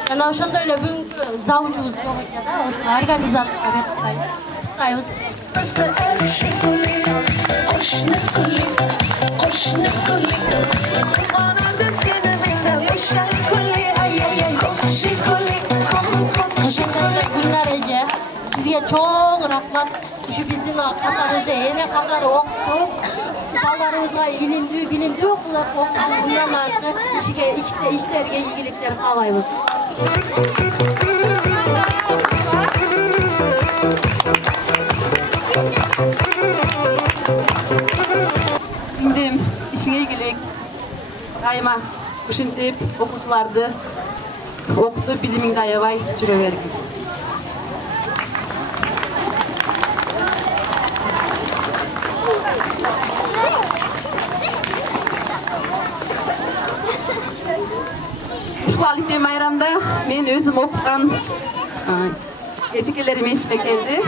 Жана ошондой эле бүгүнкү завучубуз жок экен да, ошо организаторго куттуктайбыз. Гүлнар эже, сизге чоң рахмат. Ушу биздин катарыбызда эне катары окутуп, балдарыбызга илимдүү, билимдүү окууларды окутуп, мындан аркы иштерге ийгиликтер каалайбыз. Сиңдим, ишиңе ийгилик. Дайыма ушинтип окуучуларды окутуп, билимиңди аябай жүрө бергин. Ушул алипе майрамда мен өзүм окуткан эжекелерим эсиме келди.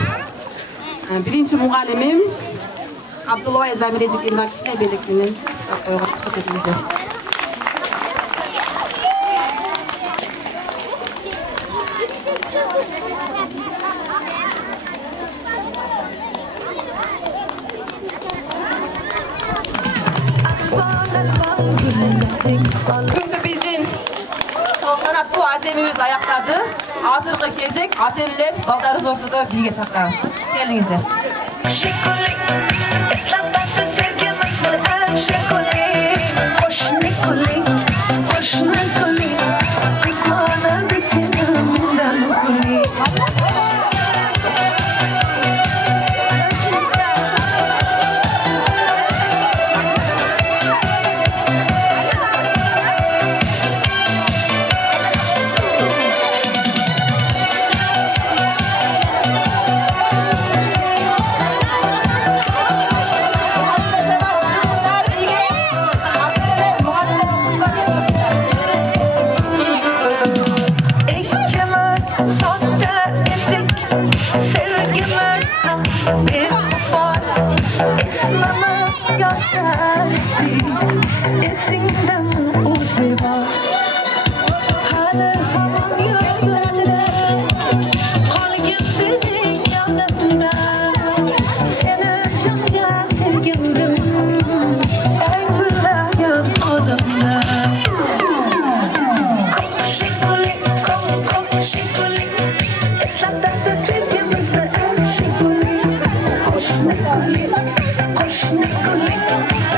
Биринчи мугалимим Абдуллабай Замир эжекемдин кичине белек менен койгон кетиңиздер. Бүгүнкү биздин салтанаттуу аземибиз аяктады. Азыркы кезек ата-энелер балдарыбыз ортодо бийге чакырабыз. Келиңиздер.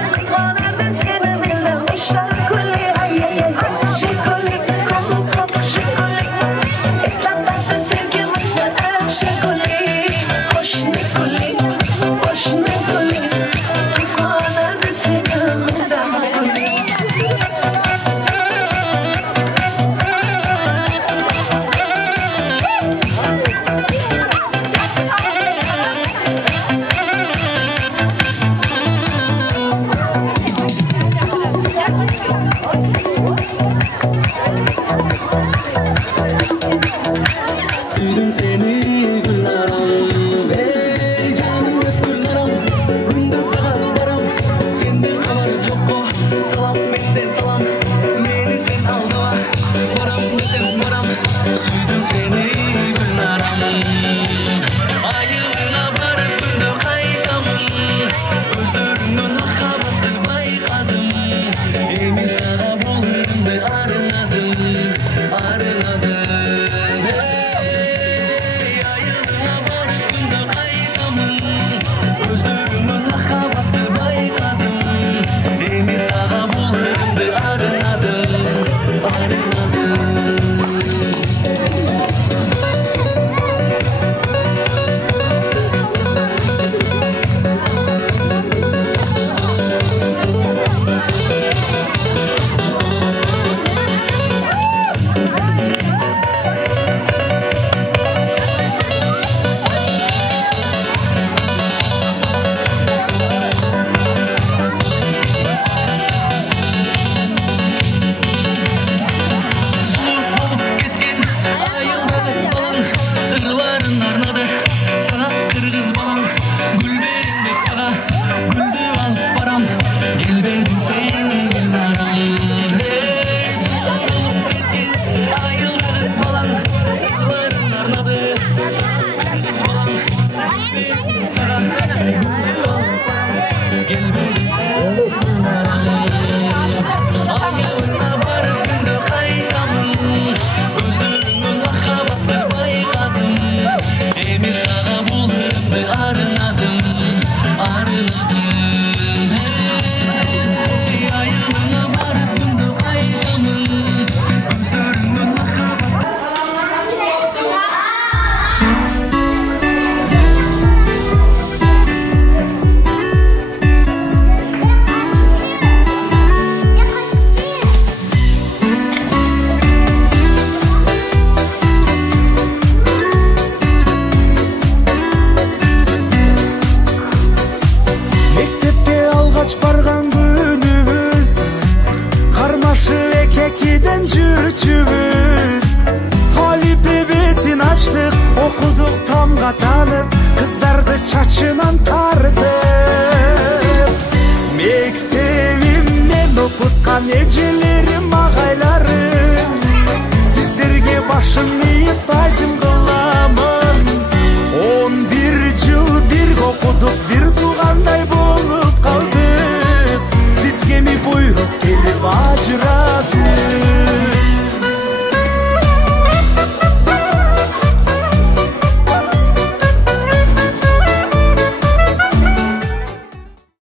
Kızgınırdı seni bildim şekuli ay ay ay Tanıp kızlardı çaçınan tardı Mektebimden okutkan eceli